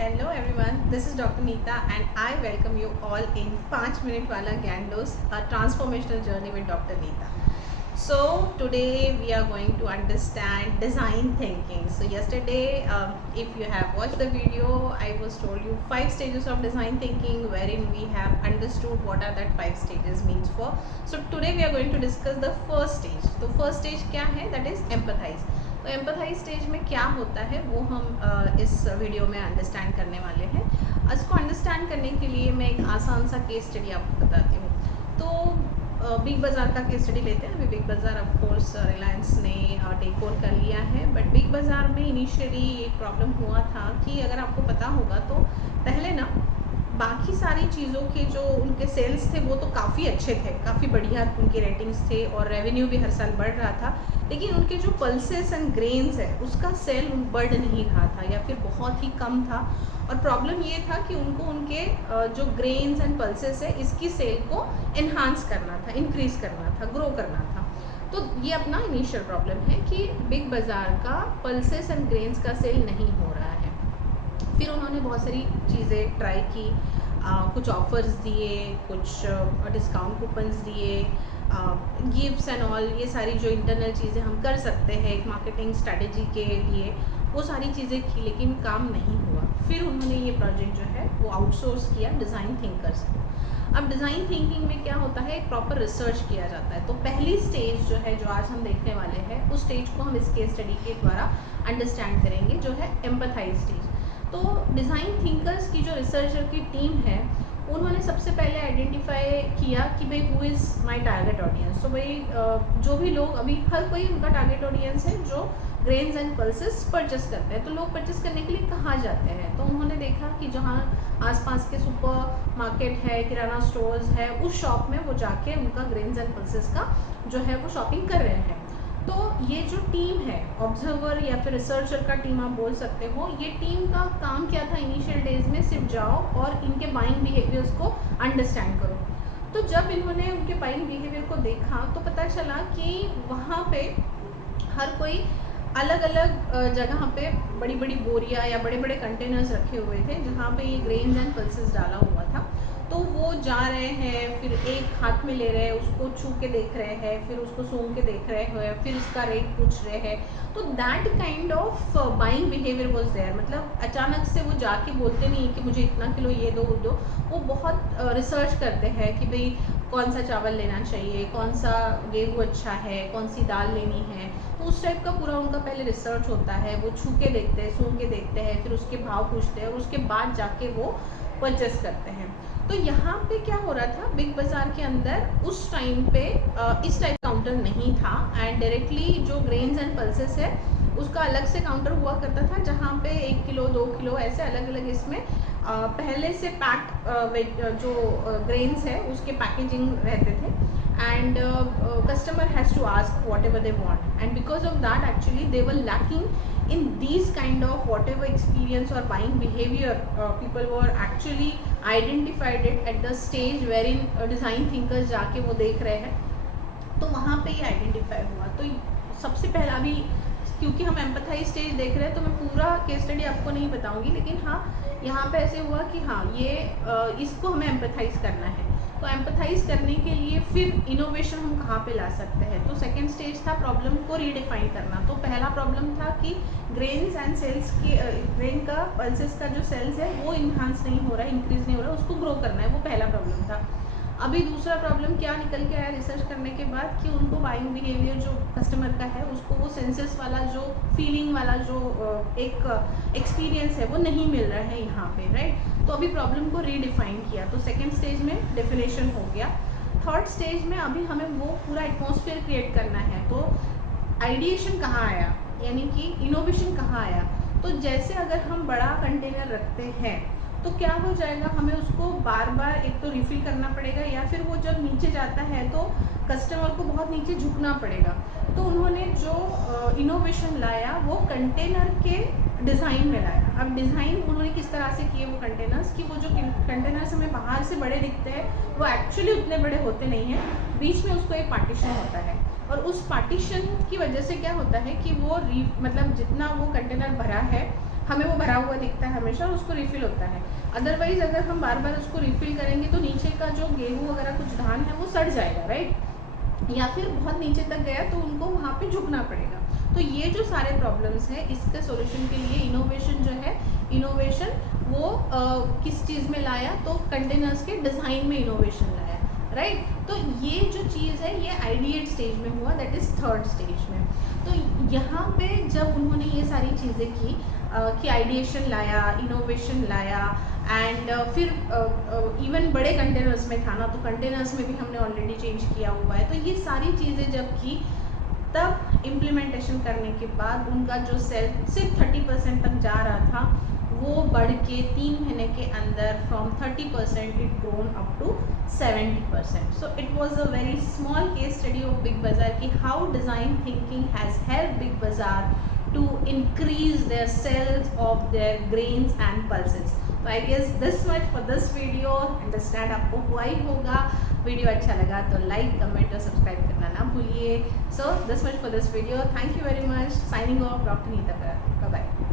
Hello everyone, this is Dr. Neeta and I welcome you all in 5 minute wala ज्ञान dose, a transformational journey with Dr. Neeta. So today we are going to understand design thinking. So yesterday, if you have watched the video, I was told you 5 stages of design thinking, wherein we have understood what are that 5 stages means for. So today we are going to discuss the first stage. तो first stage क्या है? That is empathize. तो empathise stage में क्या होता है वो हम इस वीडियो में अंडरस्टैंड करने वाले हैं। इसको अंडरस्टैंड करने के लिए मैं एक आसान सा केस स्टडी आपको बताती हूँ। तो बिग बाज़ार का केस स्टडी लेते हैं। अभी बिग बाज़ार ऑफ कोर्स रिलायंस ने टेक ओवर कर लिया है, बट बिग बाज़ार में इनिशियली एक प्रॉब्लम हुआ था कि अगर आपको पता होगा तो पहले ना बाकी सारी चीज़ों के जो उनके सेल्स थे वो तो काफ़ी अच्छे थे, काफ़ी बढ़िया उनके रेटिंग्स थे और रेवेन्यू भी हर साल बढ़ रहा था, लेकिन उनके जो पल्सेस एंड ग्रेन्स है उसका सेल बढ़ नहीं रहा था या फिर बहुत ही कम था। और प्रॉब्लम ये था कि उनको उनके जो ग्रेन्स एंड पल्सेस है इसकी सेल को इन्हांस करना था, इंक्रीज़ करना था, ग्रो करना था। तो ये अपना इनिशियल प्रॉब्लम है कि बिग बाज़ार का पल्सेस एंड ग्रेन्स का सेल नहीं हो रहा है। फिर उन्होंने बहुत सारी चीज़ें ट्राई की, कुछ ऑफ़र्स दिए, कुछ डिस्काउंट कूपन्स दिए, गिफ्ट्स एंड ऑल, ये सारी जो इंटरनल चीज़ें हम कर सकते हैं एक मार्केटिंग स्ट्रैटेजी के लिए, वो सारी चीज़ें की, लेकिन काम नहीं हुआ। फिर उन्होंने ये प्रोजेक्ट जो है वो आउटसोर्स किया डिज़ाइन थिंकर्स को। अब डिज़ाइन थिंकिंग में क्या होता है, एक प्रॉपर रिसर्च किया जाता है। तो पहली स्टेज जो है जो आज हम देखने वाले हैं उस स्टेज को हम इस केस स्टडी के द्वारा अंडरस्टैंड करेंगे, जो है एम्पथाइज स्टेज। तो डिज़ाइन थिंकर्स की जो रिसर्चर की टीम है उन्होंने सबसे पहले आइडेंटिफाई किया कि भाई who is my target audience. तो भाई जो भी लोग, अभी हर कोई उनका टारगेट ऑडियंस है जो ग्रेन्स एंड पल्सेस परचेस करते हैं। तो लोग परचेस करने के लिए कहाँ जाते हैं, तो उन्होंने देखा कि जहाँ आसपास के सुपर मार्केट है, किराना स्टोर्स है, उस शॉप में वो जाके उनका ग्रेन्स एंड पल्सेस का जो है वो शॉपिंग कर रहे हैं। तो ये जो टीम है, ऑब्जर्वर या फिर रिसर्चर का टीम आप बोल सकते हो, ये टीम का काम क्या था इनिशियल डेज में, सिर्फ जाओ और इनके बाइंग बिहेवियर्स को अंडरस्टैंड करो। तो जब इन्होंने उनके बाइंग बिहेवियर को देखा तो पता चला कि वहाँ पे हर कोई अलग अलग जगह पे बड़ी बड़ी बोरियां या बड़े बड़े कंटेनर्स रखे हुए थे जहाँ पे ये ग्रेन्स एंड पल्सेस डाला हुआ था। तो वो जा रहे हैं, फिर एक हाथ में ले रहे हैं, उसको छू के देख रहे हैं, फिर उसको सूंघ के देख रहे हैं, फिर उसका रेट पूछ रहे हैं। तो that kind of buying behaviour was there. मतलब अचानक से वो जाके बोलते नहीं कि मुझे इतना किलो ये दो वो दो, वो बहुत रिसर्च करते हैं कि भाई कौन सा चावल लेना चाहिए, कौन सा गेहूँ अच्छा है, कौन सी दाल लेनी है। तो उस टाइप का पूरा उनका पहले रिसर्च होता है। वो छू के देखते हैं, सूंघ के देखते हैं, फिर उसके भाव पूछते हैं और उसके बाद जाके वो परचेस करते हैं। तो यहाँ पे क्या हो रहा था, बिग बाज़ार के अंदर उस टाइम पे इस टाइप काउंटर नहीं था एंड डायरेक्टली जो ग्रेन्स एंड पल्सेस है उसका अलग से काउंटर हुआ करता था, जहाँ पे 1 किलो 2 किलो ऐसे अलग अलग इसमें पहले से पैक्ड जो ग्रेन्स है उसके पैकेजिंग रहते थे and customer has to ask whatever they want, and because of that actually they were lacking in these kind of whatever experience or buying behavior. People were actually identified it at the stage wherein design thinkers जाके वो देख रहे हैं, तो वहाँ पे ये identify हुआ। तो सबसे पहला, अभी क्योंकि हम एम्पथाइज स्टेज देख रहे हैं तो मैं पूरा केस स्टडी आपको नहीं बताऊंगी, लेकिन हाँ यहाँ पे ऐसे हुआ कि हाँ ये इसको हमें एम्पथाइज करना है। तो एम्पथाइज करने के लिए फिर इनोवेशन हम कहाँ पे ला सकते हैं, तो सेकंड स्टेज था प्रॉब्लम को रीडिफाइन करना। तो पहला प्रॉब्लम था कि ग्रेन्स एंड सेल्स के ग्रेन का पल्सेस का जो सेल्स है वो इन्हांस नहीं हो रहा है, इंक्रीज नहीं हो रहा है, उसको ग्रो करना है, वो पहला प्रॉब्लम था। अभी दूसरा प्रॉब्लम क्या निकल के आया रिसर्च करने के बाद, कि उनको बाइंग बिहेवियर जो कस्टमर का है उसको वो सेंसेस वाला जो फीलिंग वाला जो एक एक्सपीरियंस है वो नहीं मिल रहा है यहाँ पे, राइट। तो अभी प्रॉब्लम को रीडिफाइन किया, तो सेकेंड स्टेज में डेफिनेशन हो गया। थर्ड स्टेज में अभी हमें वो पूरा एटमॉस्फेयर क्रिएट करना है। तो आइडिएशन कहाँ आया, यानी कि इनोवेशन कहाँ आया। तो जैसे अगर हम बड़ा कंटेनर रखते हैं तो क्या हो जाएगा, हमें उसको बार बार एक तो रिफ़िल करना पड़ेगा, या फिर वो जब नीचे जाता है तो कस्टमर को बहुत नीचे झुकना पड़ेगा। तो उन्होंने जो इनोवेशन लाया वो कंटेनर के डिज़ाइन में लाया। अब डिज़ाइन उन्होंने किस तरह से किए वो कंटेनर्स, कि वो जो कंटेनर्स हमें बाहर से बड़े दिखते हैं वो एक्चुअली उतने बड़े होते नहीं हैं, बीच में उसको एक पार्टीशन होता है और उस पार्टीशन की वजह से क्या होता है कि वो मतलब जितना वो कंटेनर भरा है हमें वो भरा हुआ दिखता है हमेशा, उसको रिफ़िल होता है। अदरवाइज़ अगर हम बार बार उसको रिफ़िल करेंगे तो नीचे का जो गेहूँ वगैरह कुछ धान है वो सड़ जाएगा, राइट, या फिर बहुत नीचे तक गया तो उनको वहाँ पे झुकना पड़ेगा। तो ये जो सारे प्रॉब्लम्स हैं, इसके सॉल्यूशन के लिए इनोवेशन जो है, इनोवेशन वो किस चीज़ में लाया, तो कंटेनर्स के डिज़ाइन में इनोवेशन लाया, राइट। तो ये जो चीज़ है ये आइडिएट स्टेज में हुआ, दैट इज़ थर्ड स्टेज में। तो यहाँ पे जब उन्होंने ये सारी चीज़ें की कि आइडिएशन लाया, इनोवेशन लाया, एंड फिर इवन बड़े कंटेनर्स में था ना, तो कंटेनर्स में भी हमने ऑलरेडी चेंज किया हुआ है। तो ये सारी चीज़ें जब की, तब इम्प्लीमेंटेशन करने के बाद उनका जो सेल सिर्फ 30% तक जा रहा था, वो बढ़ के 3 महीने के अंदर from 30% it grown up to 70%. So it was a very small case study of Big Bazaar ki how design thinking has helped Big Bazaar to increase their sales of their grains and pulses. So I guess this much for this video. Understand आपको हुआ ही होगा। Video अच्छा लगा तो like, comment और subscribe करना ना भूलिए। So this much for this video. Thank you very much. Signing off, Dr. Neeta Karan. Bye bye.